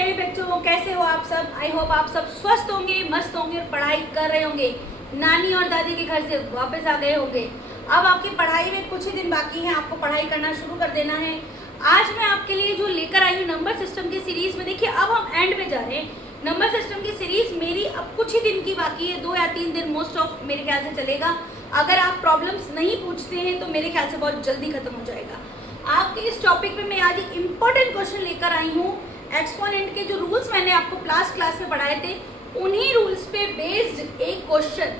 प्यारे बच्चों, कैसे हो आप सब। आई होप आप सब स्वस्थ होंगे, मस्त होंगे और पढ़ाई कर रहे होंगे। नानी और दादी के घर से वापस आ गए होंगे। अब आपकी पढ़ाई में कुछ ही दिन बाकी है, आपको पढ़ाई करना शुरू कर देना है। आज मैं आपके लिए जो लेकर आई हूँ नंबर सिस्टम की सीरीज में, देखिए अब हम एंड में जा रहे हैं। नंबर सिस्टम की सीरीज मेरी अब कुछ ही दिन की बाकी है, 2 या 3 दिन मोस्ट ऑफ मेरे ख्याल से चलेगा। अगर आप प्रॉब्लम्स नहीं पूछते हैं तो मेरे ख्याल से बहुत जल्दी खत्म हो जाएगा। आपके इस टॉपिक में मैं आज एक इम्पॉर्टेंट क्वेश्चन लेकर आई हूँ। एक्सपोनेंट के जो रूल्स मैंने आपको लास्ट क्लास में पढ़ाए थे, उन्हीं रूल्स पे बेस्ड एक क्वेश्चन।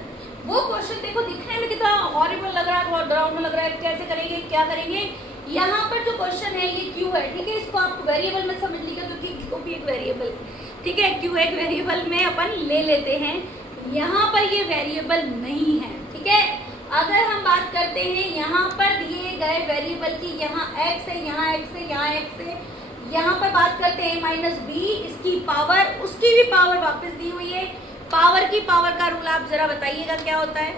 वो क्वेश्चन देखो दिखने में कितना हॉरिबल लग रहा है, बहुत डरावना लग रहा है, कैसे करेंगे, क्या करेंगे। यहाँ पर जो क्वेश्चन है ये क्यू है, ठीक है। इसको आप वेरिएबल में समझ लीजिए क्योंकि क्यू भी एक वेरिएबल है, ठीक है। क्यू एक वेरिएबल में अपन ले लेते हैं, यहाँ पर ये वेरिएबल नहीं है, ठीक है। अगर हम बात करते हैं यहाँ पर दिए गए वेरिएबल की, यहाँ x है, यहाँ x है, यहाँ x है, यहाँ पर बात करते हैं -b, इसकी पावर, उसकी भी पावर वापस दी हुई है। पावर की पावर का रूल आप जरा बताइएगा क्या होता है।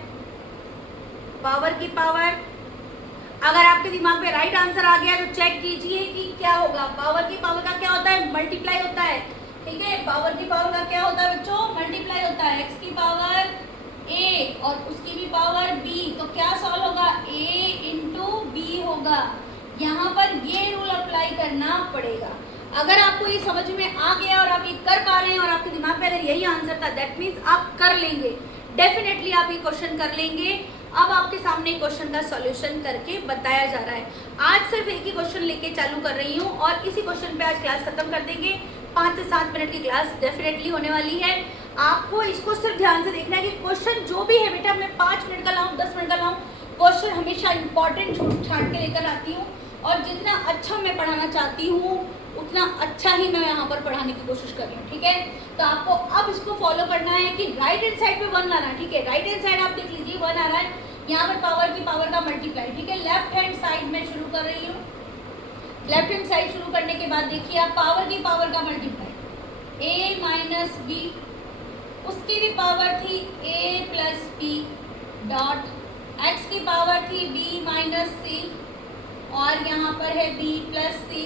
पावर की पावर, अगर आपके दिमाग में राइट आंसर आ गया तो चेक कीजिए कि क्या होगा। पावर की पावर का क्या होता है, मल्टीप्लाई होता है, ठीक है। पावर की पावर का क्या होता है बच्चों, मल्टीप्लाई होता है। x की पावर a और उसकी भी पावर b, तो क्या सॉल्व होगा, a इंटू बी होगा। यहाँ पर ये रूल अप्लाई करना पड़ेगा। अगर आपको ये समझ में आ गया और आप ये कर पा रहे हैं और आपके दिमाग में अगर यही आंसर था, दैट मीन्स आप कर लेंगे, डेफिनेटली आप ये क्वेश्चन कर लेंगे। अब आपके सामने क्वेश्चन का सॉल्यूशन करके बताया जा रहा है। आज सिर्फ एक ही क्वेश्चन लेके चालू कर रही हूँ और इसी क्वेश्चन पे आज क्लास खत्म कर देंगे। 5 से 7 मिनट की क्लास डेफिनेटली होने वाली है। आपको इसको सिर्फ ध्यान से देखना है कि क्वेश्चन जो भी है बेटा, मैं 5 मिनट का लाऊँ, 10 मिनट का लाऊँ, क्वेश्चन हमेशा इंपॉर्टेंट छांट के लेकर आती हूँ। और जितना अच्छा मैं पढ़ाना चाहती हूँ उतना अच्छा ही मैं यहाँ पर पढ़ाने की कोशिश कर रही हूँ, ठीक है। तो आपको अब इसको फॉलो करना है कि राइट हैंड साइड पे 1 लाना है, ठीक है। राइट हैंड साइड आप देख लीजिए 1 आ रहा है, यहाँ पर पावर की पावर का मल्टीप्लाई, ठीक है। लेफ्ट हैंड साइड में शुरू कर रही हूँ। लेफ्ट हैंड साइड शुरू करने के बाद देखिए आप पावर की पावर का मल्टीप्लाई, a माइनस बी, उसकी भी पावर थी a plus B dot, x की पावर थी b माइनस सी और यहाँ पर है b प्लस सी,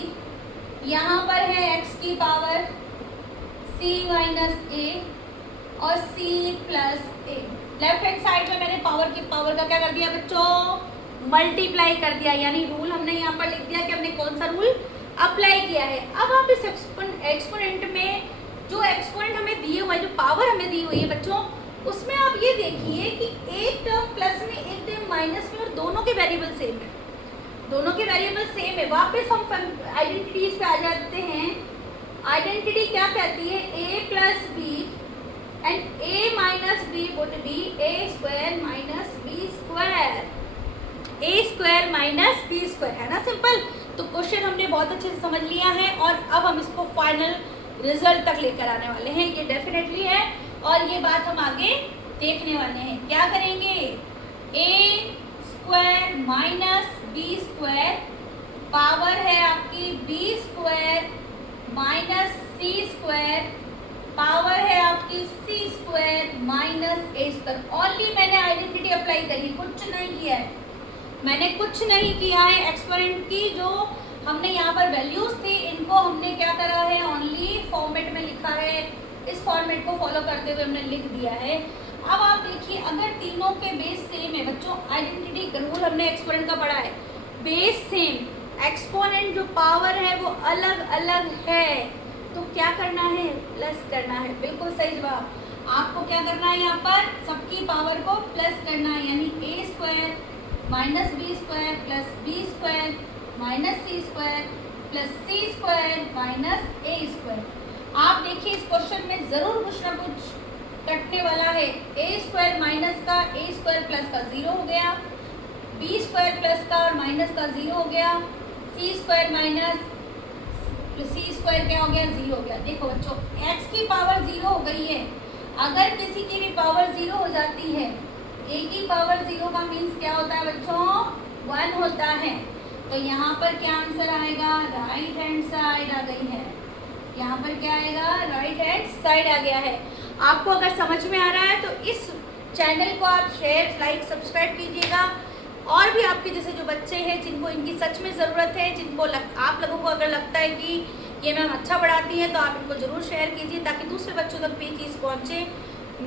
यहाँ पर है x की पावर c माइनस a और c plus a। Left hand side में मैंने पावर की पावर का क्या कर दिया बच्चों, मल्टीप्लाई कर दिया। यानी रूल हमने यहाँ पर लिख दिया कि हमने कौन सा रूल अप्लाई किया है। अब आप इस एक्सपोनेंट में जो एक्सपोनेंट हमें दिए हुए, जो पावर हमें दी हुई है बच्चों, उसमें आप ये देखिए कि एक टर्म प्लस में, एक टर्म माइनस में और दोनों के वेरिएबल सेम है। दोनों के वेरिएबल सेम है। वापस हम आइडेंटिटीज पे आ जाते हैं। आइडेंटिटी क्या कहती है, a plus B and a minus B would be a square minus b square, a square minus b square, है ना सिंपल। तो क्वेश्चन हमने बहुत अच्छे से समझ लिया है और अब हम इसको फाइनल रिजल्ट तक लेकर आने वाले हैं, ये डेफिनेटली है। और ये बात हम आगे देखने वाले हैं। क्या करेंगे, a square minus B square, power है आपकी b square minus C square, power है आपकी c square minus a square. Only मैंने आइडेंटिटी अप्लाई करी, कुछ नहीं किया है, मैंने कुछ नहीं किया है। एक्सपोनेंट की जो हमने यहाँ पर वैल्यूज थी, इनको हमने क्या करा है, ओनली फॉर्मेट में लिखा है। इस फॉर्मेट को फॉलो करते हुए हमने लिख दिया है। अब आप देखिए, अगर तीनों के बेस सेम है बच्चों, आइडेंटिटी का रूल हमने एक्सपोनेंट का पढ़ा है, बेस सेम, एक्सपोनेंट जो पावर है वो अलग अलग है, तो क्या करना है, प्लस करना है। बिल्कुल सही जवाब। आपको क्या करना है, यहाँ पर सबकी पावर को प्लस करना है, यानी a square minus B square plus B square minus C square plus C square minus A square. आप देखिए इस क्वेश्चन में ज़रूर कुछ ना कुछ कटने वाला है। ए स्क्वायर माइनस का ए स्क्वायर प्लस का 0 हो गया, बी स्क्वायर प्लस का और माइनस का 0 हो गया, सी स्क्वायर माइनस सी स्क्वायर क्या हो गया, 0 हो गया। देखो बच्चों, एक्स की पावर 0 हो गई है। अगर किसी की भी पावर 0 हो जाती है, a की पावर 0 का मीन्स क्या होता है बच्चों, 1 होता है। तो यहाँ पर क्या आंसर आएगा, राइट हैंड साइड आ गई है। यहाँ पर क्या आएगा, राइट हैंड साइड आ गया है। आपको अगर समझ में आ रहा है तो इस चैनल को आप शेयर, लाइक, सब्सक्राइब कीजिएगा। और भी आपके जैसे जो बच्चे हैं जिनको इनकी सच में ज़रूरत है, जिनको आप लोगों को अगर लगता है कि ये मैम अच्छा पढ़ाती हैं, तो आप इनको ज़रूर शेयर कीजिए ताकि दूसरे बच्चों तक भी चीज़ पहुँचे।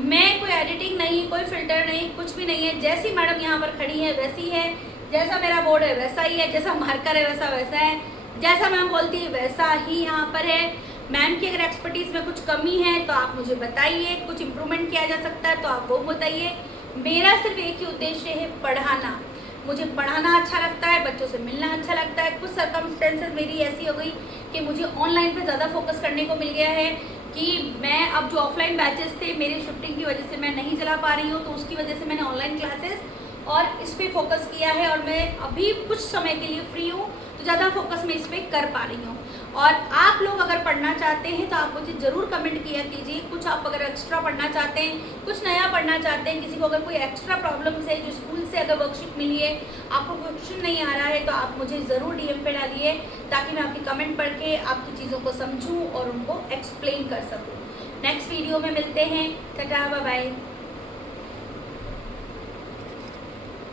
मैं कोई एडिटिंग नहीं, कोई फ़िल्टर नहीं, कुछ भी नहीं है। जैसी मैडम यहाँ पर खड़ी है वैसी है, जैसा मेरा बोर्ड है वैसा ही है, जैसा मार्कर है वैसा वैसा है, जैसा मैम बोलती है वैसा ही यहाँ पर है। मैम की अगर एक्सपर्टीज़ में कुछ कमी है तो आप मुझे बताइए, कुछ इम्प्रूवमेंट किया जा सकता है तो आप वो बताइए। मेरा सिर्फ एक ही उद्देश्य है, पढ़ाना। मुझे पढ़ाना अच्छा लगता है, बच्चों से मिलना अच्छा लगता है। कुछ सर्कमस्टेंसेस मेरी ऐसी हो गई कि मुझे ऑनलाइन पे ज़्यादा फोकस करने को मिल गया है कि मैं अब जो ऑफलाइन बैचेस थे मेरे शिफ्टिंग की वजह से मैं नहीं चला पा रही हूँ, तो उसकी वजह से मैंने ऑनलाइन क्लासेस और इस पर फोकस किया है और मैं अभी कुछ समय के लिए फ्री हूँ तो ज़्यादा फोकस मैं इस पर कर पा रही हूँ। और आप लोग अगर पढ़ना चाहते हैं तो आप मुझे ज़रूर कमेंट किया कीजिए। कुछ आप अगर एक्स्ट्रा पढ़ना चाहते हैं, कुछ नया पढ़ना चाहते हैं, किसी को अगर कोई एक्स्ट्रा प्रॉब्लम्स है, जो स्कूल से अगर वर्कशीट मिली है, आपको क्वेश्चन नहीं आ रहा है, तो आप मुझे ज़रूर DM पे डालिए ताकि मैं आपकी कमेंट पढ़ के आपकी चीज़ों को समझूँ और उनको एक्सप्लेन कर सकूँ। नेक्स्ट वीडियो में मिलते हैं। Tata bye bye.